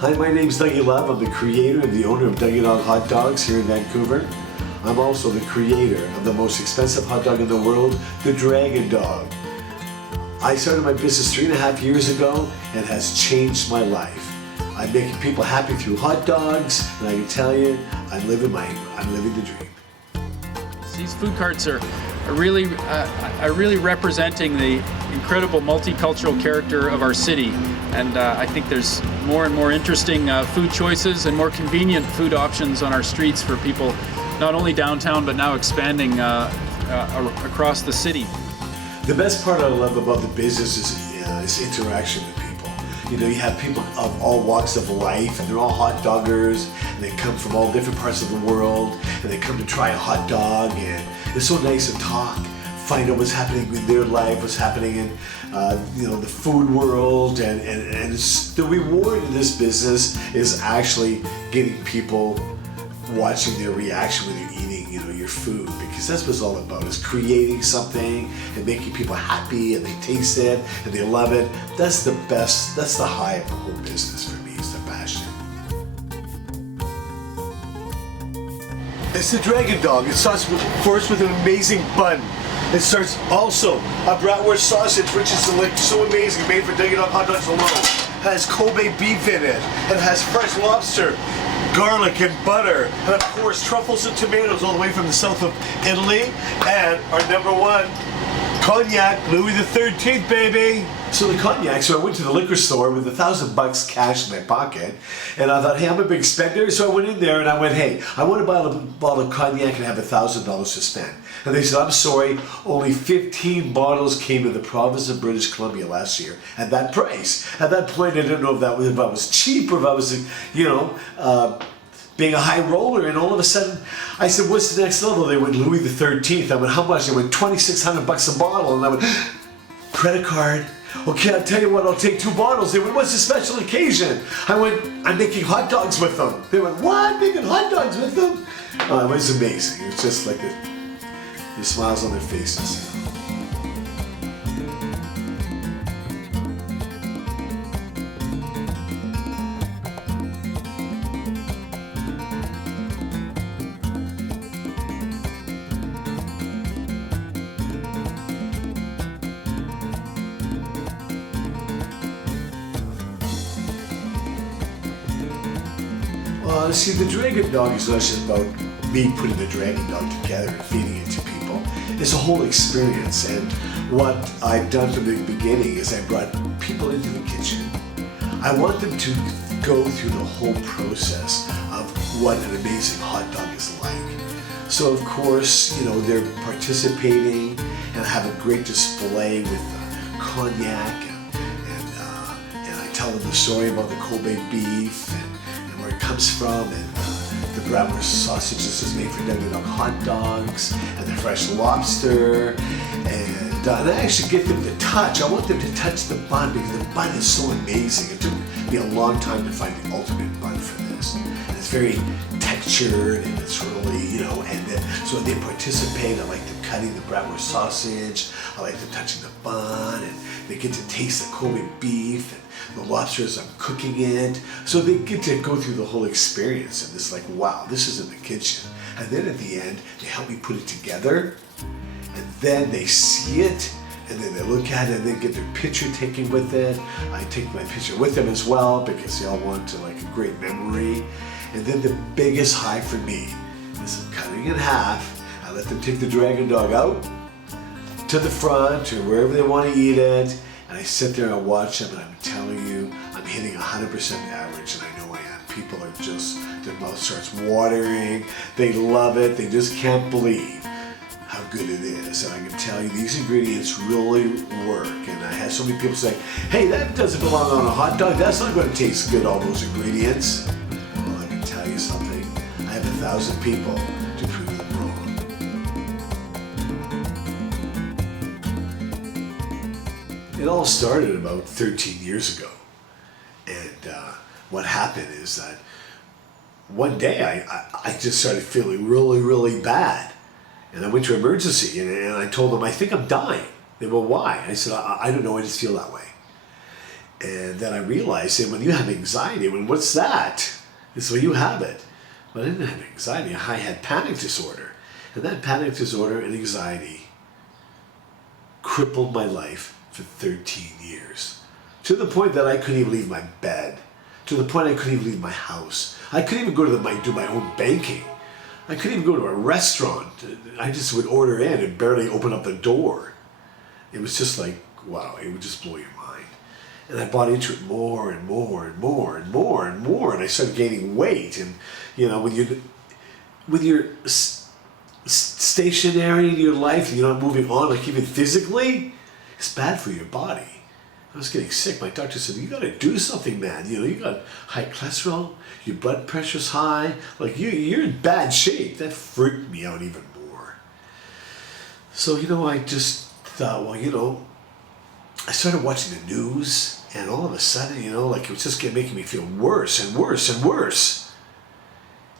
Hi, my name's Dougie Luv. I'm the creator and the owner of Dougie Dog Hot Dogs here in Vancouver. I'm also the creator of the most expensive hot dog in the world, the Dragon Dog. I started my business 3.5 years ago and it has changed my life. I'm making people happy through hot dogs, and I can tell you, I'm living the dream. These food carts are really representing the incredible multicultural character of our city, and I think there's more and more interesting food choices and more convenient food options on our streets for people, not only downtown but now expanding across the city. The best part I love about the business is interaction with people. You know, you have people of all walks of life, and they're all hot doggers, and they come from all different parts of the world, and they come to try a hot dog, and it's so nice to talk, find out what's happening in their life, what's happening in the food world, and the reward in this business is actually getting people watching their reaction when you're eating, your food, because that's what it's all about, is creating something and making people happy, and they taste it and they love it. That's the best, that's the high of the whole business for me, is the passion. It's the Dragon Dog. It starts first with an amazing bun. It starts also a bratwurst sausage, which is so amazing, made for Dougie Dog hot dogs alone. Has Kobe beef in it. It has fresh lobster, garlic and butter, and of course truffles and tomatoes all the way from the south of Italy, and our #1 cognac, Louis XIII, baby. So the cognac, so I went to the liquor store with $1,000 cash in my pocket, and I thought, hey, I'm a big spender, so I went in there and I went, hey, I want to buy a bottle of cognac and have $1,000 to spend. And they said, I'm sorry, only 15 bottles came to the province of British Columbia last year at that price. At that point, I didn't know if I was cheap or if I was, being a high roller, and all of a sudden, I said, what's the next level? They went, Louis XIII. I went, how much? They went, $2,600 a bottle. And I went, credit card. Okay, I'll tell you what, I'll take 2 bottles. They went, what's the special occasion? I went, I'm making hot dogs with them. They went, what? Making hot dogs with them? It was amazing. It was just like the smiles on their faces. See, the Dragon Dog is not just about me putting the Dragon Dog together and feeding it to people. It's a whole experience, and what I've done from the beginning is I brought people into the kitchen. I want them to go through the whole process of what an amazing hot dog is like. So of course, they're participating and have a great display with cognac, and I tell them the story about the Kobe beef and where it comes from, and the bratwurst sausage is made for Dougie Dog hot dogs, and the fresh lobster, and I actually get them to touch. I want them to touch the bun, because the bun is so amazing. It took me a long time to find the ultimate bun for this. And it's very textured, and it's really, so they participate. I like them cutting the bratwurst sausage. I like them touching the bun, and they get to taste the Kobe beef, and the lobster as I'm cooking it. So they get to go through the whole experience, and it's like, wow, this is in the kitchen. And then at the end, they help me put it together, and then they see it, and then they look at it, and they get their picture taken with it. I take my picture with them as well, because they all want a great memory. And then the biggest high for me is cutting in half. I let them take the Dragon Dog out to the front or wherever they want to eat it, and I sit there and I watch them, and I'm telling you, I'm hitting 100% average, and I know I am. People are just, their mouth starts watering, they love it, they just can't believe how good it is. And I can tell you, these ingredients really work. And I had so many people say, hey, that doesn't belong on a hot dog, that's not going to taste good, all those ingredients. Well, I can tell you something, I have 1,000 people to prove them wrong. It all started about 13 years ago, and what happened is that one day I just started feeling really, really bad, and I went to emergency, and I told them, I think I'm dying. They went, why? I said, I don't know, I just feel that way. And then I realized that when you have anxiety, what's that? It's when you have it. But I didn't have anxiety. I had panic disorder. And that panic disorder and anxiety crippled my life for 13 years. To the point that I couldn't even leave my bed. To the point I couldn't even leave my house. I couldn't even go to do my own banking. I couldn't even go to a restaurant. I just would order in and barely open up the door. It was just like, wow, it would just blow your mind. And I bought into it more and more and more and more and more. And I started gaining weight. And, you know, when you're stationary in your life, you're not moving on, like even physically, it's bad for your body. I was getting sick. My doctor said, you got to do something, man. You know, you got high cholesterol, your blood pressure's high, like you're in bad shape. That freaked me out even more. So, you know, I just thought, well, you know, I started watching the news, and all of a sudden, you know, like it was just making me feel worse and worse and worse.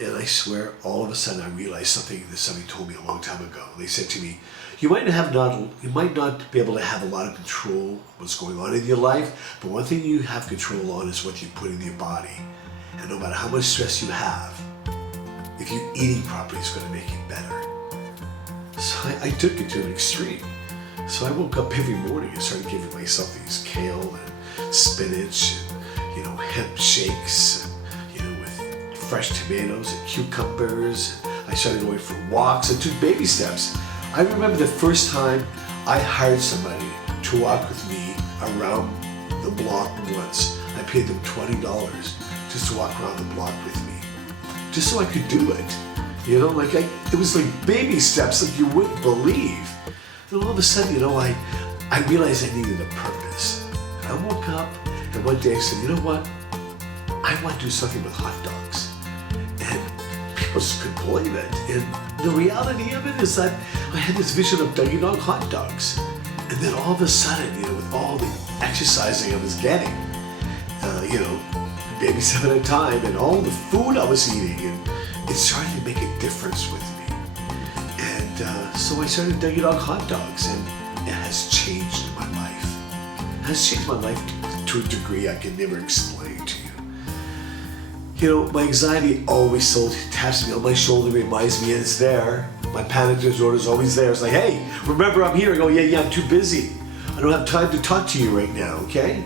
And I swear, all of a sudden, I realized something that somebody told me a long time ago. They said to me, you might not be able to have a lot of control what's going on in your life, but one thing you have control on is what you put in your body. And no matter how much stress you have, if you're eating properly, it's going to make it better. So I took it to an extreme. So I woke up every morning and started giving myself these kale and spinach and, you know, hemp shakes and, you know, with fresh tomatoes and cucumbers. I started going for walks and took baby steps. I remember the first time I hired somebody to walk with me around the block once. I paid them $20 just to walk around the block with me, just so I could do it. You know, like it was like baby steps like you wouldn't believe. Then all of a sudden, you know, I realized I needed a purpose. And I woke up and one day I said, you know what? I want to do something with hot dogs. And people just couldn't believe it. And the reality of it is that I had this vision of Dougie Dog hot dogs. And then all of a sudden, you know, with all the exercising I was getting, you know, baby step at a time, and all the food I was eating, and it started to make a difference with me. And so I started Dougie Dog hot dogs, and it has changed my life. It has changed my life to a degree I can never explain to you. You know, my anxiety always still taps me on my shoulder, reminds me it's there. My panic disorder is always there. It's like, hey, remember I'm here. I go, yeah, I'm too busy. I don't have time to talk to you right now, okay?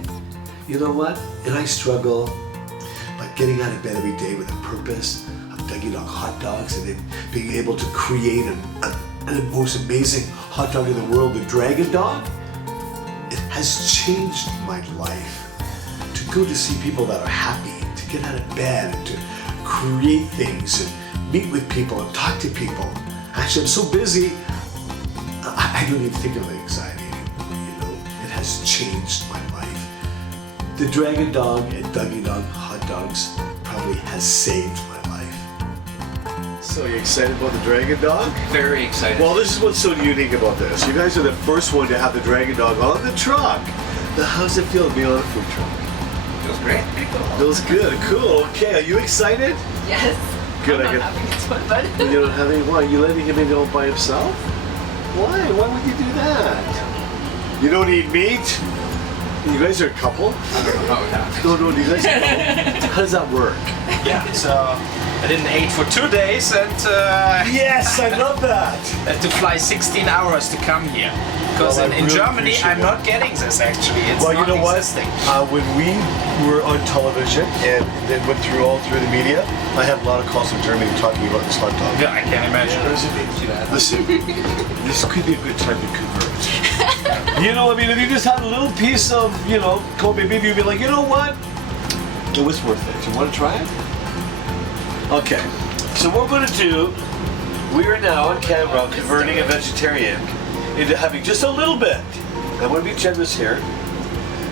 You know what? And I struggle by getting out of bed every day with a purpose of Dougie Dog hot dogs, and then being able to create the most amazing hot dog in the world, the Dragon Dog. It has changed my life. To go to see people that are happy, to get out of bed and to create things and meet with people and talk to people. Actually, I'm so busy, I don't even think of anxiety anymore, you know. It has changed my life. The Dragon Dog and Dougie Dog hot dogs probably has saved my life. So you excited about the Dragon Dog? Very excited. Well, this is what's so unique about this. You guys are the first one to have the Dragon Dog on the truck. Now, how's it feel to be on a food truck? Feels great. Pretty cool. Feels good. Cool. Okay, are you excited? Yes. Good. I'm not having this one, but You don't have any. Why? You letting him in all by himself? Why? Why would you do that? You don't eat meat? You guys are a couple? I don't know how it happened. No, you guys are a couple? How does that work? Yeah, so I didn't eat for 2 days and Yes, I love that. had to fly 16 hours to come here. Because Well, I in really Germany, appreciate I'm it. not getting this actually. It's Well, you not know what? existing. When we were on television and then went through all through the media, I had a lot of calls from Germany talking about this hot dog. Yeah, I can imagine. Listen, this could be a good time to convert. You know, I mean, if you just had a little piece of, you know, Kobe beef, you'd be like, you know what? It was worth it. You want to try it? Okay. So what we're going to do, we are now on camera converting a vegetarian into having just a little bit. I want to be generous here.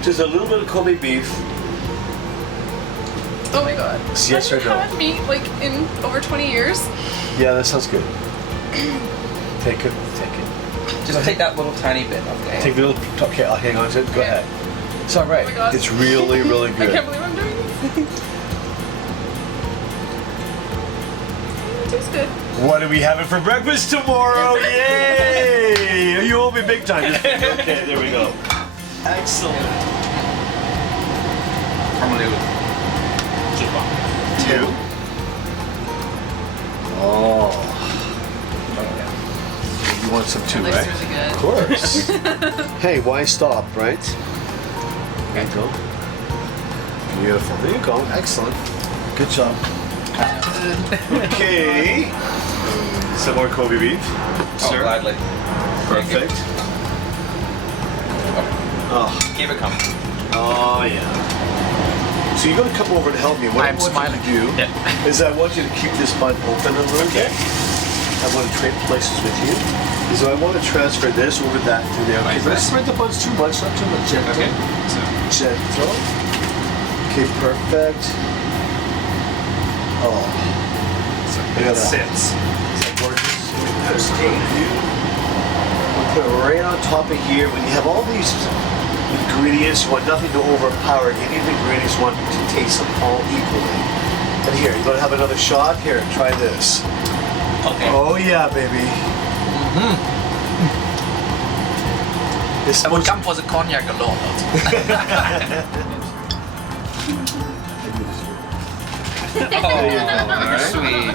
Just a little bit of Kobe beef. oh my god. Yes or Have you no? had meat like in over 20 years? Yeah, that sounds good. Take it. Just take that little tiny bit, okay? Take the little. Okay, I'll hang on to it. Go Yeah. ahead. It's all right. Oh my God. It's really, really I good. can't believe I'm doing this. It tastes good. What are we having for breakfast tomorrow? Yay! You owe me big time. Okay, there we go. Excellent. Unbelievable. Super. 2. Oh. You want some too, That right? looks really good. Of course. Hey, why stop, right? There you go. Beautiful. There you go. Excellent. Good job. Okay. Some more Kobe beef. Oh, Sir. gladly. Perfect. Oh. Keep it coming. Oh, yeah. So you're going to come over and help me. What I'm I want smiling. you to do Yeah. is I want you to keep this bun open a little bit. I want to trade places with you. So I want to transfer this over that to there. Okay, don't spread the buns too much, not too much. Gentle. Okay. So, Gentle. Okay, perfect. Oh. it sits. Is that gorgeous? Absolutely. We'll put it right on top of here. When you have all these ingredients, you want nothing to overpower any of the ingredients. You want to taste them all equally. And here, you want to have another shot? Here, try this. Okay. Oh yeah, baby. This I would come for the cognac alone. Oh, sweet.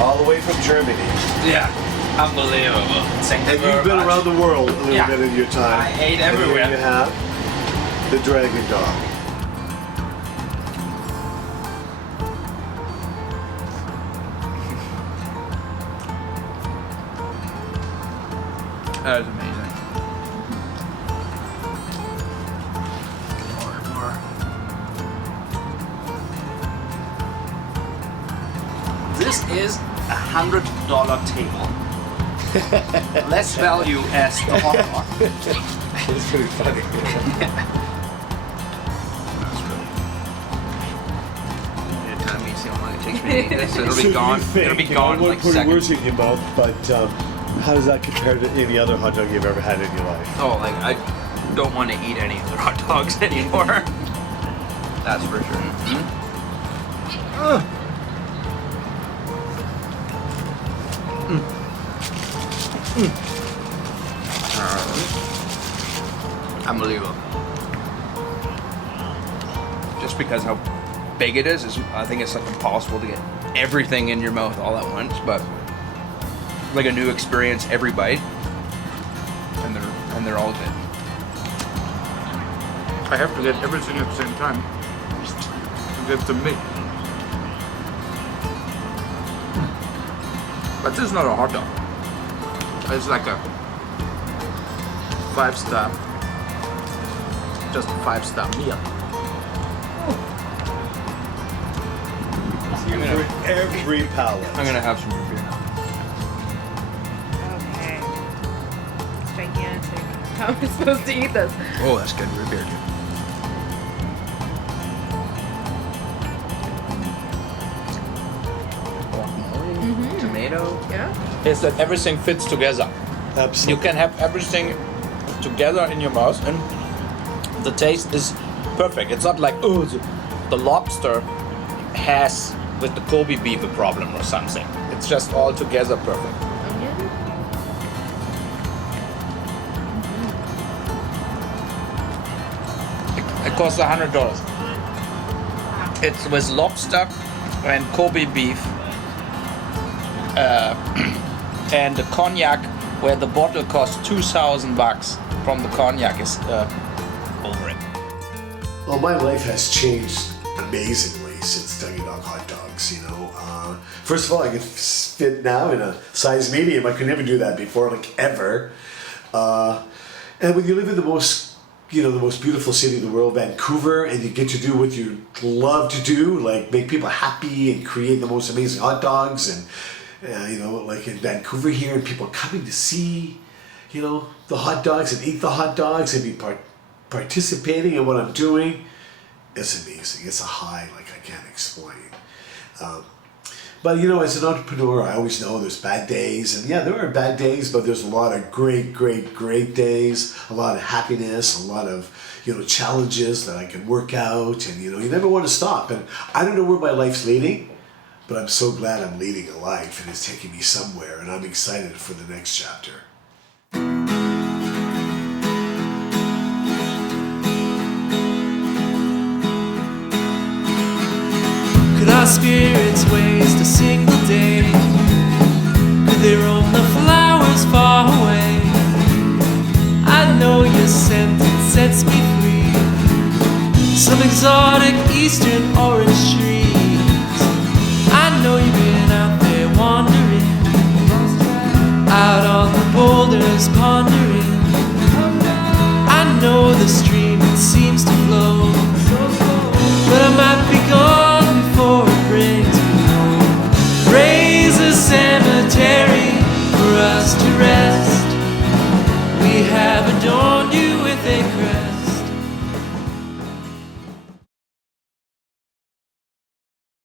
all the way from Germany. Yeah, unbelievable. Thank you And very you've been much. around the world a little Yeah. bit in your time. I ate And here everywhere. you have the Dragon Dog. That was amazing. More. This is $100 table. Less value as the hot dog. It's pretty funny. Anytime you see how long it takes me to eat this, it'll So be you gone. think, It'll be and I gone in won't like put words seconds. in your mouth, but how does that compare to any other hot dog you've ever had in your life? Oh, like I don't want to eat any other hot dogs anymore. That's for sure. Unbelievable. Just because how big it is I think it's like impossible to get everything in your mouth all at once, but like a new experience every bite, and they're all good. I have to get everything at the same time to get the meat. But this is not a hot dog. It's like a 5-star, just a 5-star meal. For every palate. I'm gonna have some root beer now. Okay. It's gigantic. How am I supposed to eat this? Oh, that's good root beer too. Guacamole, tomato. Yeah? Is that everything fits together. Absolutely. You can have everything together in your mouth and the taste is perfect. It's not like, oh, the lobster has with the Kobe beef a problem or something. It's just all together perfect. Onion? It costs $100. It's with lobster and Kobe beef and the cognac, where the bottle costs $2,000 from the cognac is over it. Well, my life has changed amazingly since Dougie Dog Hot Dogs, you know. First of all, I can fit now in a size medium. I could never do that before, like ever. And when you live in the most, you know, the most beautiful city in the world, Vancouver, and you get to do what you love to do, like make people happy and create the most amazing hot dogs, and you know, like in Vancouver here, and people coming to see, you know, the hot dogs and eat the hot dogs and be participating in what I'm doing. It's amazing. It's a high like I can't explain. But you know, as an entrepreneur, I always know there's bad days, and yeah, there are bad days, but there's a lot of great days, a lot of happiness, a lot of, you know, challenges that I can work out, and you know, you never want to stop. And I don't know where my life's leading, but I'm so glad I'm leading a life, and it's taking me somewhere, and I'm excited for the next chapter. spirits waste a single day? Could they roam the flowers far away? I know your scent, it sets me free. Some exotic eastern orange trees. I know you've been out there wandering, out on the boulders pondering.